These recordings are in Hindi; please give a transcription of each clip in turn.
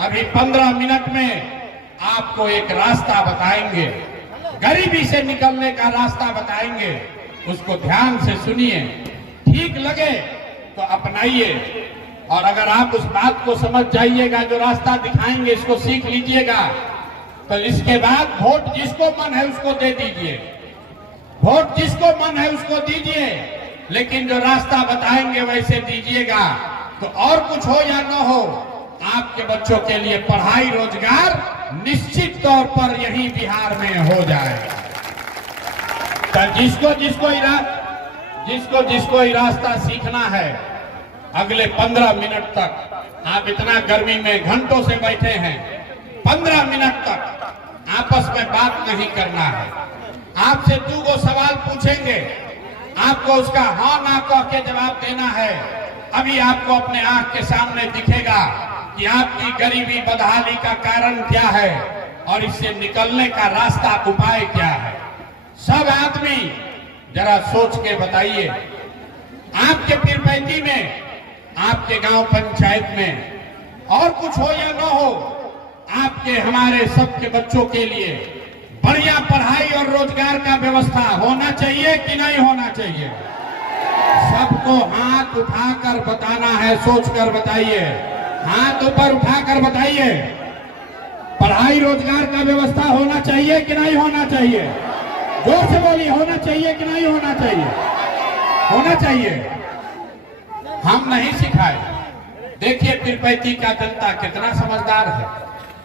अभी 15 मिनट में आपको एक रास्ता बताएंगे, गरीबी से निकलने का रास्ता बताएंगे। उसको ध्यान से सुनिए, ठीक लगे तो अपनाइए, और अगर आप उस बात को समझ जाइएगा, जो रास्ता दिखाएंगे इसको सीख लीजिएगा, तो इसके बाद वोट जिसको मन है उसको दे दीजिए, वोट जिसको मन है उसको दीजिए, लेकिन जो रास्ता बताएंगे वैसे दीजिएगा। तो और कुछ हो या न हो, आपके बच्चों के लिए पढ़ाई रोजगार निश्चित तौर पर यही बिहार में हो जाएगा। तो जिसको ये रास्ता सीखना है, अगले 15 मिनट तक, आप इतना गर्मी में घंटों से बैठे हैं, 15 मिनट तक आपस में बात नहीं करना है। आपसे 2 सवाल पूछेंगे, आपको उसका हाँ ना कह के जवाब देना है। अभी आपको अपने आंख के सामने दिखेगा कि आपकी गरीबी बदहाली का कारण क्या है और इससे निकलने का रास्ता, उपाय क्या है। सब आदमी जरा सोच के बताइए, आपके पीरपैंती में, आपके गांव पंचायत में, और कुछ हो या न हो, आपके हमारे सबके बच्चों के लिए बढ़िया पढ़ाई और रोजगार का व्यवस्था होना चाहिए कि नहीं होना चाहिए। सबको हाथ उठाकर बताना है, सोचकर बताइए, हाथ ऊपर उठाकर बताइए। पढ़ाई रोजगार का व्यवस्था होना चाहिए कि नहीं होना चाहिए? जोर से बोलिए, होना चाहिए कि नहीं होना चाहिए? होना चाहिए। हम नहीं सिखाए। देखिए पीरपैंती का जनता कितना समझदार है।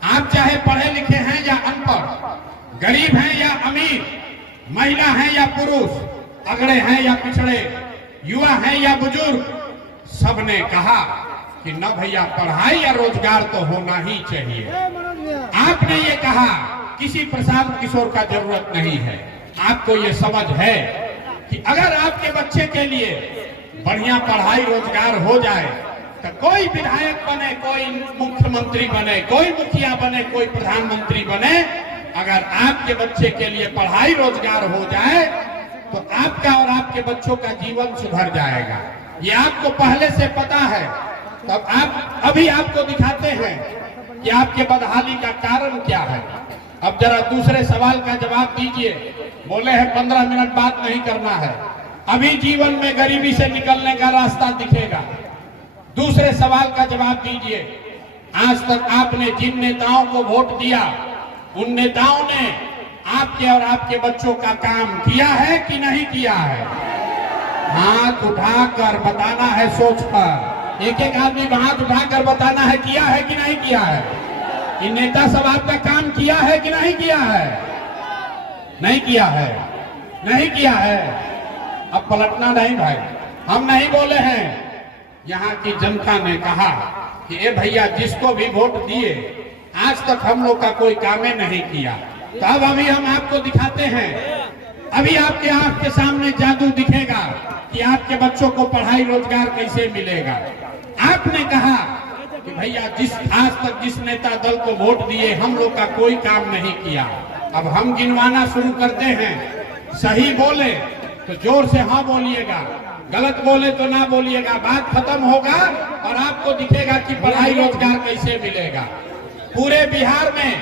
आप चाहे पढ़े लिखे हैं या अनपढ़, गरीब हैं या अमीर, महिला हैं या पुरुष, अगड़े हैं या पिछड़े, युवा हैं या बुजुर्ग, सबने कहा कि न भैया पढ़ाई या रोजगार तो होना ही चाहिए। आपने ये कहा, किसी प्रशांत किशोर का जरूरत नहीं है। आपको ये समझ है कि अगर आपके बच्चे के लिए बढ़िया पढ़ाई रोजगार हो जाए तो कोई विधायक बने, कोई मुख्यमंत्री बने, कोई मुखिया बने, कोई प्रधानमंत्री बने, अगर आपके बच्चे के लिए पढ़ाई रोजगार हो जाए तो आपका और आपके बच्चों का जीवन सुधर जाएगा। ये आपको पहले से पता है। तब आप अभी आपको दिखाते हैं कि आपके बदहाली का कारण क्या है। अब जरा दूसरे सवाल का जवाब दीजिए। बोले हैं 15 मिनट बात नहीं करना है। अभी जीवन में गरीबी से निकलने का रास्ता दिखेगा। दूसरे सवाल का जवाब दीजिए। आज तक आपने जिन नेताओं को वोट दिया, उन नेताओं ने आपके और आपके बच्चों का काम किया है कि नहीं किया है? हाथ उठाकर बताना है, सोचकर। एक एक आदमी हाथ उठाकर बताना है, किया है कि नहीं किया है। इन नेता सब आपका काम किया है कि नहीं किया है? नहीं किया है, नहीं किया है। अब पलटना नहीं भाई, हम नहीं बोले हैं। यहाँ की जनता ने कहा कि ए भैया, जिसको भी वोट दिए आज तक हम लोग का कोई काम नहीं किया। तो अब अभी हम आपको दिखाते हैं। अभी आपके आंख के सामने जादू दिखेगा कि आपके बच्चों को पढ़ाई रोजगार कैसे मिलेगा। आपने कहा कि भैया आज तक जिस नेता दल को वोट दिए हम लोग का कोई काम नहीं किया। अब हम गिनवाना शुरू करते हैं। सही बोले तो जोर से हाँ बोलिएगा, गलत बोले तो ना बोलिएगा। बात खत्म होगा और आपको दिखेगा कि पढ़ाई रोजगार कैसे मिलेगा। पूरे बिहार में,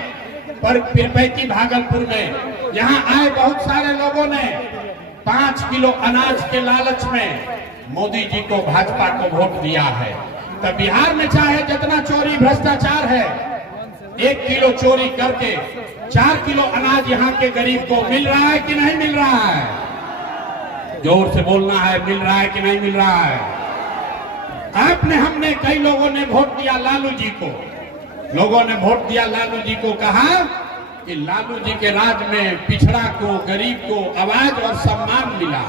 पर पीरपैंती भागलपुर में यहाँ आए बहुत सारे लोगों ने 5 किलो अनाज के लालच में मोदी जी को, भाजपा को वोट दिया है। तो बिहार में चाहे जितना चोरी भ्रष्टाचार है, 1 किलो चोरी करके 4 किलो अनाज यहाँ के गरीब को मिल रहा है कि नहीं मिल रहा है? जोर से बोलना है, मिल रहा है कि नहीं मिल रहा है? हमने कई लोगों ने वोट दिया लालू जी को। लोगों ने वोट दिया लालू जी को, कहा कि लालू जी के राज में पिछड़ा को, गरीब को आवाज और सम्मान मिला।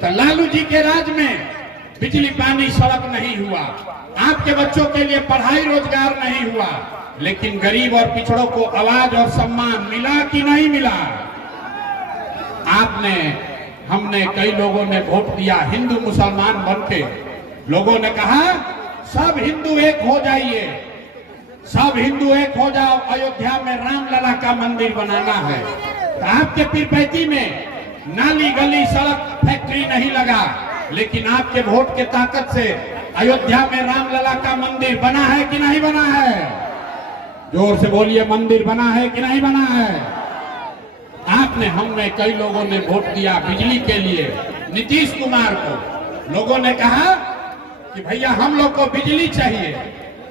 तो लालू जी के राज में बिजली पानी सड़क नहीं हुआ, आपके बच्चों के लिए पढ़ाई रोजगार नहीं हुआ, लेकिन गरीब और पिछड़ों को आवाज और सम्मान मिला कि नहीं मिला? हमने कई लोगों ने वोट दिया हिंदू मुसलमान बनके। लोगों ने कहा सब हिंदू एक हो जाइए, सब हिंदू एक हो जाओ, अयोध्या में रामलला का मंदिर बनाना है। तो आपके पीरपैंती में नाली गली सड़क फैक्ट्री नहीं लगा, लेकिन आपके वोट के ताकत से अयोध्या में रामलला का मंदिर बना है कि नहीं बना है? जोर से बोलिए, मंदिर बना है कि नहीं बना है? आपने, हमने, कई लोगों ने वोट दिया बिजली के लिए नीतीश कुमार को। लोगों ने कहा कि भैया हम लोग को बिजली चाहिए।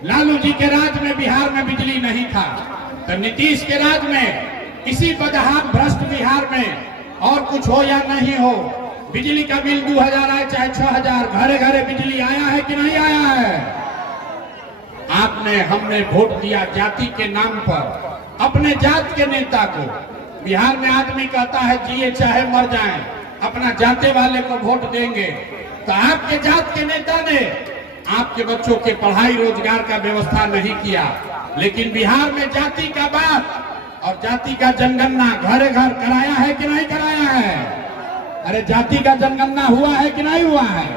लालू जी के राज में बिहार में बिजली नहीं था, तो नीतीश के राज में इसी बदहाल भ्रष्ट बिहार में और कुछ हो या नहीं हो, बिजली का बिल 2000 आए चाहे 6000, घरे घरे बिजली आया है कि नहीं आया है? आपने, हमने वोट दिया जाति के नाम पर, अपने जात के नेता को। बिहार में आदमी कहता है जिए चाहे मर जाएं, अपना जाते वाले को वोट देंगे। तो आपके जात के नेता ने आपके बच्चों के पढ़ाई रोजगार का व्यवस्था नहीं किया, लेकिन बिहार में जाति का बात और जाति का जनगणना घरे घर कराया है कि नहीं कराया है? अरे जाति का जनगणना हुआ है कि नहीं हुआ है?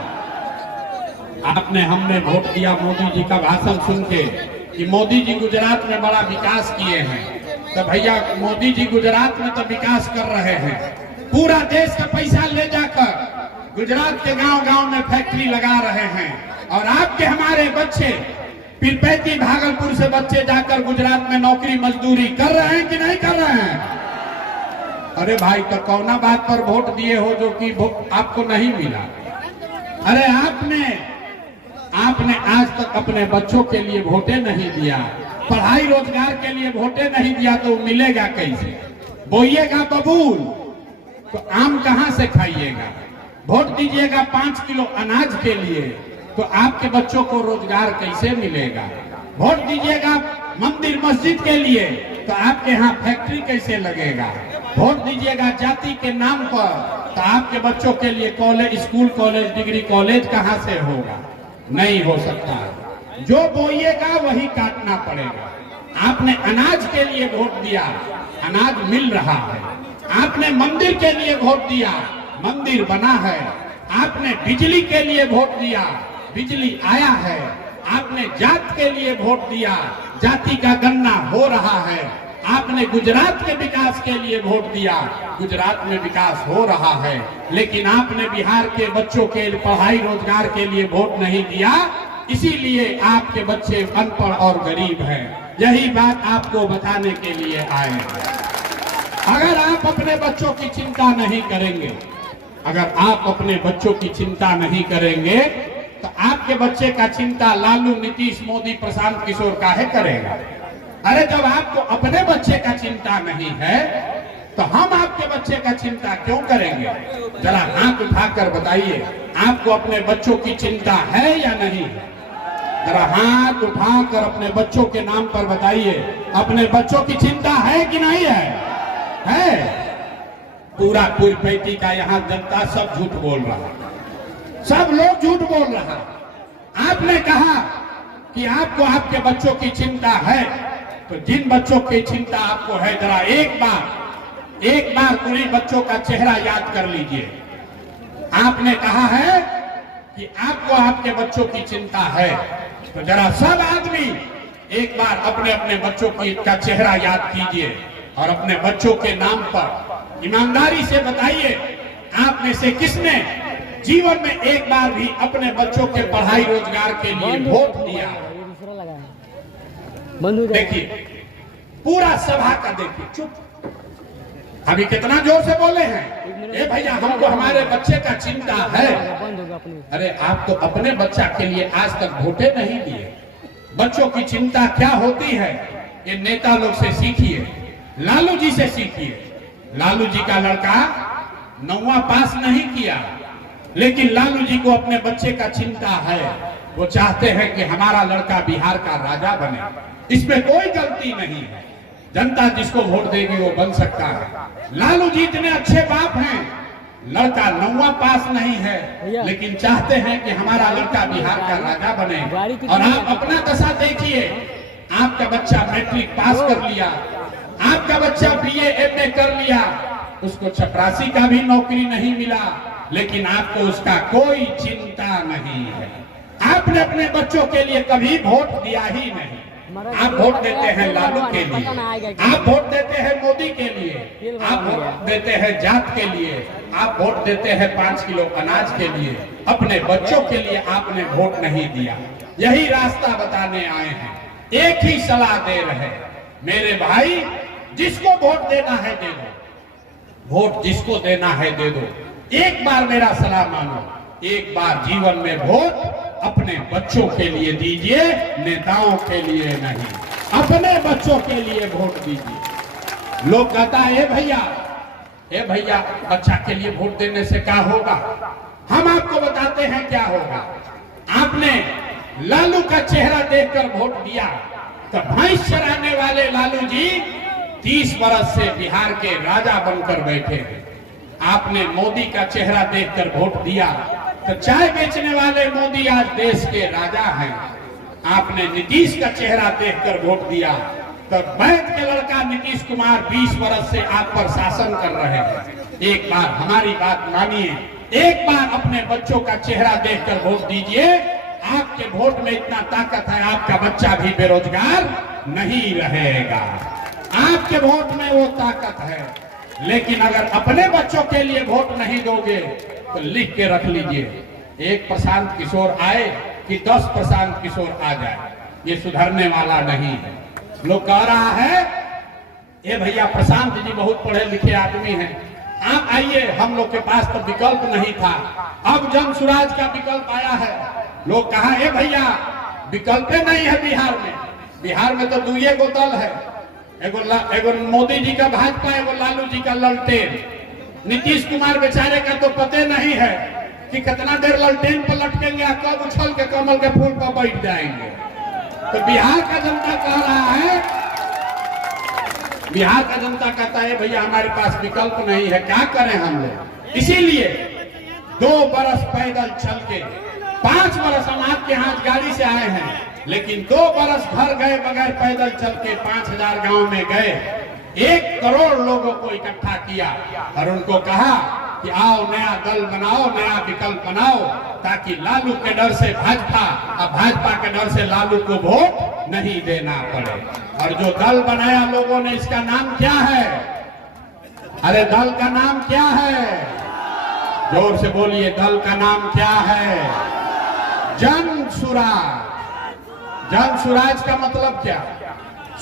आपने, हमने वोट दिया मोदी जी का भाषण सुन के कि मोदी जी गुजरात में बड़ा विकास किए हैं। तो भैया मोदी जी गुजरात में तो विकास कर रहे हैं, पूरा देश का पैसा ले जाकर गुजरात के गांव-गांव में फैक्ट्री लगा रहे हैं। और आपके हमारे बच्चे पीरपैती भागलपुर से बच्चे जाकर गुजरात में नौकरी मजदूरी कर रहे हैं कि नहीं कर रहे हैं? अरे भाई, तो कौना बात पर वोट दिए हो जो कि आपको नहीं मिला? अरे आपने आज तक अपने बच्चों के लिए वोटे नहीं दिया, पढ़ाई रोजगार के लिए वोटे नहीं दिया, तो मिलेगा कैसे? बोइएगा बबूल तो आम कहां से खाइएगा? वोट दीजिएगा 5 किलो अनाज के लिए, तो आपके बच्चों को रोजगार कैसे मिलेगा? वोट दीजिएगा मंदिर मस्जिद के लिए, तो आपके यहाँ फैक्ट्री कैसे लगेगा? वोट दीजिएगा जाति के नाम पर, तो आपके बच्चों के लिए college, school college, degree college कहाँ से होगा? नहीं हो सकता। जो बोइएगा वही काटना पड़ेगा। आपने अनाज के लिए वोट दिया, अनाज मिल रहा है। आपने मंदिर के लिए वोट दिया, मंदिर बना है। आपने बिजली के लिए वोट दिया, बिजली आया है। आपने जात के लिए वोट दिया, जाति का गणना हो रहा है। आपने गुजरात के विकास के लिए वोट दिया, गुजरात में विकास हो रहा है। लेकिन आपने बिहार के बच्चों के पढ़ाई रोजगार के लिए वोट नहीं दिया, इसीलिए आपके बच्चे अनपढ़ और गरीब हैं। यही बात आपको बताने के लिए आए हैं। अगर आप अपने बच्चों की चिंता नहीं करेंगे, अगर आप अपने बच्चों की चिंता नहीं करेंगे, तो आपके बच्चे का चिंता लालू, नीतीश, मोदी, प्रशांत किशोर काहे करेगा? अरे जब आपको अपने बच्चे का चिंता नहीं है, तो हम आपके बच्चे का चिंता क्यों करेंगे? जरा हाथ उठाकर बताइए, आपको अपने बच्चों की चिंता है या नहीं? जरा हाथ उठाकर अपने बच्चों के नाम पर बताइए, अपने बच्चों की चिंता है कि नहीं है? है। पूरा पीरपैती का यहाँ जनता सब झूठ बोल रहा, सब लोग झूठ बोल रहा। आपने कहा कि आपको आपके बच्चों की चिंता है, तो जिन बच्चों की चिंता आपको है, जरा एक बार पूरे बच्चों का चेहरा याद कर लीजिए। आपने कहा है कि आपको आपके बच्चों की चिंता है, तो जरा सब आदमी एक बार अपने अपने बच्चों का चेहरा याद कीजिए और अपने बच्चों के नाम पर ईमानदारी से बताइए, आप में से किसने जीवन में एक बार भी अपने बच्चों के पढ़ाई रोजगार के लिए वोट दिया? देखिए, पूरा सभा का देखिए, चुप। अभी कितना जोर से बोले हैं, ए भैया हमको हमारे बच्चे का चिंता है। अरे आप तो अपने बच्चा के लिए आज तक वोटे नहीं दिए। बच्चों की चिंता क्या होती है, ये नेता लोग से सीखिए, लालू जी से सीखिए। लालू जी का लड़का 9वां पास नहीं किया, लेकिन लालू जी को अपने बच्चे का चिंता है। वो चाहते हैं कि हमारा लड़का बिहार का राजा बने, इसमें कोई गलती नहीं है। जनता जिसको वोट देगी वो बन सकता है। लालू जी इतने अच्छे बाप हैं, लड़का 9वां पास नहीं है, लेकिन चाहते हैं कि हमारा लड़का बिहार का राजा बने। और आप अपना दशा देखिए, आपका बच्चा मैट्रिक पास कर लिया, आपका बच्चा BA MA कर लिया, उसको चपरासी का भी नौकरी नहीं मिला, लेकिन आपको उसका कोई चिंता नहीं है। आपने अपने बच्चों के लिए कभी वोट दिया ही नहीं। आप वोट देते हैं लालू के लिए, आप वोट देते हैं मोदी के लिए, आप वोट देते हैं जात के लिए, आप वोट देते हैं 5 किलो अनाज के लिए। अपने बच्चों के लिए आपने वोट नहीं दिया। यही रास्ता बताने आए हैं। एक ही सलाह दे रहे, मेरे भाई जिसको वोट देना है दे दो, वोट जिसको देना है दे दो, एक बार मेरा सलाह मानो, एक बार जीवन में वोट अपने बच्चों के लिए दीजिए, नेताओं के लिए नहीं, अपने बच्चों के लिए वोट दीजिए। लोग कहता है ए भैया बच्चा के लिए वोट देने से क्या होगा? हम आपको बताते हैं क्या होगा। आपने लालू का चेहरा देखकर वोट दिया तो भैंस चराने वाले लालू जी 30 वर्ष से बिहार के राजा बनकर बैठे हैं। आपने मोदी का चेहरा देखकर वोट दिया तो चाय बेचने वाले मोदी आज देश के राजा हैं। आपने नीतीश का चेहरा देखकर वोट दिया तो वैद्य के लड़का नीतीश कुमार 20 वर्ष से आप पर शासन कर रहे हैं। एक बार हमारी बात मानिए, एक बार अपने बच्चों का चेहरा देखकर वोट दीजिए। आपके वोट में इतना ताकत है, आपका बच्चा भी बेरोजगार नहीं रहेगा। आपके वोट में वो ताकत है। लेकिन अगर अपने बच्चों के लिए वोट नहीं दोगे तो लिख के रख लीजिए, एक प्रशांत किशोर आए कि 10 प्रशांत किशोर आ जाए, ये सुधरने वाला नहीं है। लोग कह रहा है ये भैया प्रशांत जी बहुत पढ़े लिखे आदमी हैं, आप आइए, हम लोग के पास तो विकल्प नहीं था, अब जन स्वराज का विकल्प आया है। लोग कहा ए भैया विकल्प नहीं है बिहार में, बिहार में तो दुए गो दल है, एगो मोदी जी का भाजपा, एगो लालू जी का ललटेन। नीतीश कुमार बेचारे का तो पते नहीं है कि कितना देर ललटेन पर लटकेंगे, कब उछल के कमल के फूल पर बैठ जाएंगे। तो बिहार का जनता कह रहा है, बिहार का जनता कहता है भैया हमारे पास विकल्प नहीं है, क्या करें हम लोग। इसीलिए 2 बरस पैदल चल के, 5 बरस हम आपके यहाँ गाड़ी से आए हैं, लेकिन 2 बरस घर गए बगैर पैदल चल के 5000 गांव में गए, 1 करोड़ लोगों को इकट्ठा किया और उनको कहा कि आओ नया दल बनाओ, नया विकल्प बनाओ, ताकि लालू के डर से भाजपा और भाजपा के डर से लालू को वोट नहीं देना पड़े। और जो दल बनाया लोगों ने, इसका नाम क्या है? अरे दल का नाम क्या है? जोर से बोलिए, दल का नाम क्या है? जन सुराज। जन सुराज का मतलब क्या?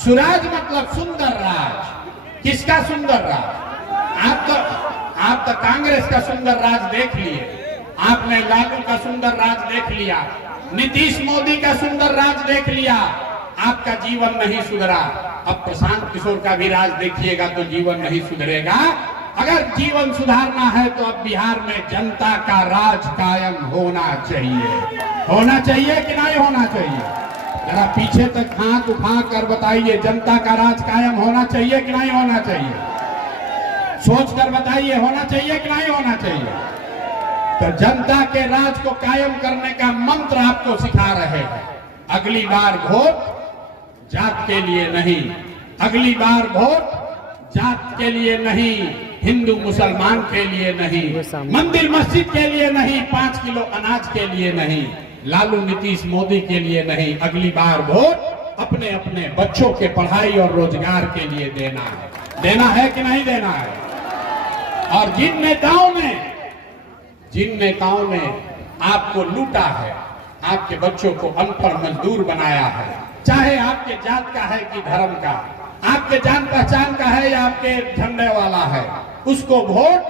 सुराज मतलब सुंदर राज। किसका सुंदर राज? आप तो कांग्रेस का सुंदर राज देख लिए, आपने लालू का सुंदर राज देख लिया, नीतीश मोदी का सुंदर राज देख लिया, आपका जीवन नहीं सुधरा। अब प्रशांत किशोर का भी राज देखिएगा तो जीवन नहीं सुधरेगा। अगर जीवन सुधारना है तो अब बिहार में जनता का राज कायम होना चाहिए। होना चाहिए कि नहीं होना चाहिए? जरा पीछे तक हाथ उठा कर बताइए, जनता का राज कायम होना चाहिए कि नहीं होना चाहिए? सोच कर बताइए, होना चाहिए कि नहीं होना चाहिए? तो जनता के राज को कायम करने का मंत्र आपको सिखा रहे हैं। अगली बार वोट जात के लिए नहीं, अगली बार वोट जात के लिए नहीं, हिंदू मुसलमान के लिए नहीं, मंदिर मस्जिद के लिए नहीं, 5 किलो अनाज के लिए नहीं, लालू नीतीश मोदी के लिए नहीं, अगली बार वोट अपने अपने बच्चों के पढ़ाई और रोजगार के लिए देना है। देना है कि नहीं देना है? और जिन नेताओं ने आपको लूटा है, आपके बच्चों को अनपढ़ मजदूर बनाया है, चाहे आपके जात का है कि धर्म का, आपके जान पहचान का है या आपके झंडे वाला है, उसको वोट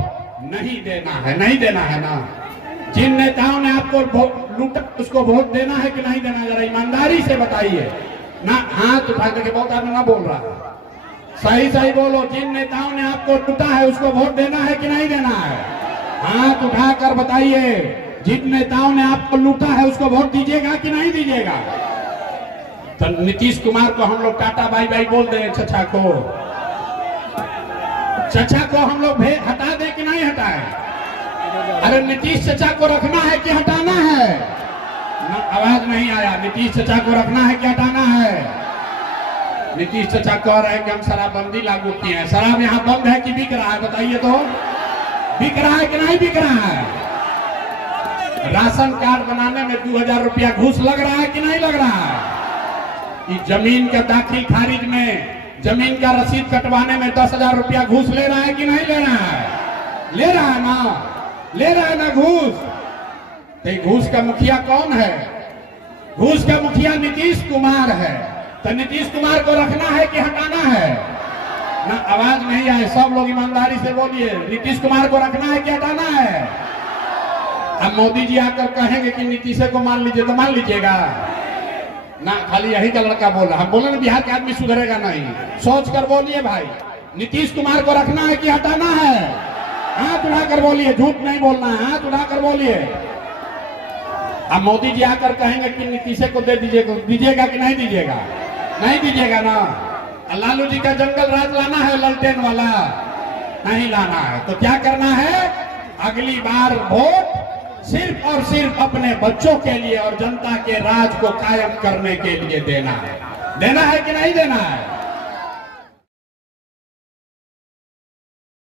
नहीं देना है। नहीं देना है ना? जिन नेताओं ने आपको लूटा, उसको वोट देना है कि नहीं देना? जरा ईमानदारी से बताइए ना। हाथ उठा करके बहुत आदमी ना बोल रहा है, सही सही बोलो। जिन नेताओं ने आपको लूटा है उसको वोट देना है कि नहीं देना है? हाथ उठाकर बताइए, जिन नेताओं ने आपको लूटा है उसको वोट दीजिएगा कि नहीं दीजिएगा? तो नीतीश कुमार को हम लोग टाटा बाई बाई बोल दें, चचा को हम लोग हटा दें कि नहीं हटाए? अरे नीतीश चचा को रखना है कि हटाना है? आवाज नहीं आया। नीतीश चचा को रखना है कि हटाना है? नीतीश चचा कह रहे हैं कि हम शराबबंदी लागू किए हैं। शराब यहाँ बंद है कि बिक रहा है? बताइए तो, बिक रहा है कि नहीं बिक रहा है? राशन कार्ड बनाने में 2000 रुपया घूस लग रहा है कि नहीं लग रहा है? कि जमीन के दाखिल खारिज में, जमीन का रसीद कटवाने में 10,000 रुपया घूस ले रहा है कि नहीं ले रहा है? ले रहा है ना? ले रहा है ना घूस? तो घूस का मुखिया कौन है? घूस का मुखिया नीतीश कुमार है। तो नीतीश कुमार को रखना है कि हटाना है? ना आवाज नहीं आए, सब लोग ईमानदारी से बोलिए, नीतीश कुमार को रखना है कि हटाना है? अब मोदी जी आकर कहेंगे कि नीतीश को मान लीजिए, तो मान लीजिएगा ना? खाली यही का लड़का बोल रहा, हम बोले ना बिहार के आदमी सुधरेगा नहीं, सोच कर बोलिए भाई, नीतीश कुमार को रखना है कि हटाना है? हाथ उठाकर बोलिए, झूठ नहीं बोलना है, हाथ उठाकर बोलिए। अब मोदी जी आकर कहेंगे कि नीतीश को दे दीजिएगा, दीजिएगा कि नहीं दीजिएगा? नहीं दीजिएगा ना? लालू जी का जंगल राज लाना है, ललटेन वाला नहीं लाना है। तो क्या करना है? अगली बार वोट सिर्फ और सिर्फ अपने बच्चों के लिए और जनता के राज को कायम करने के लिए देना है। देना है कि नहीं देना है?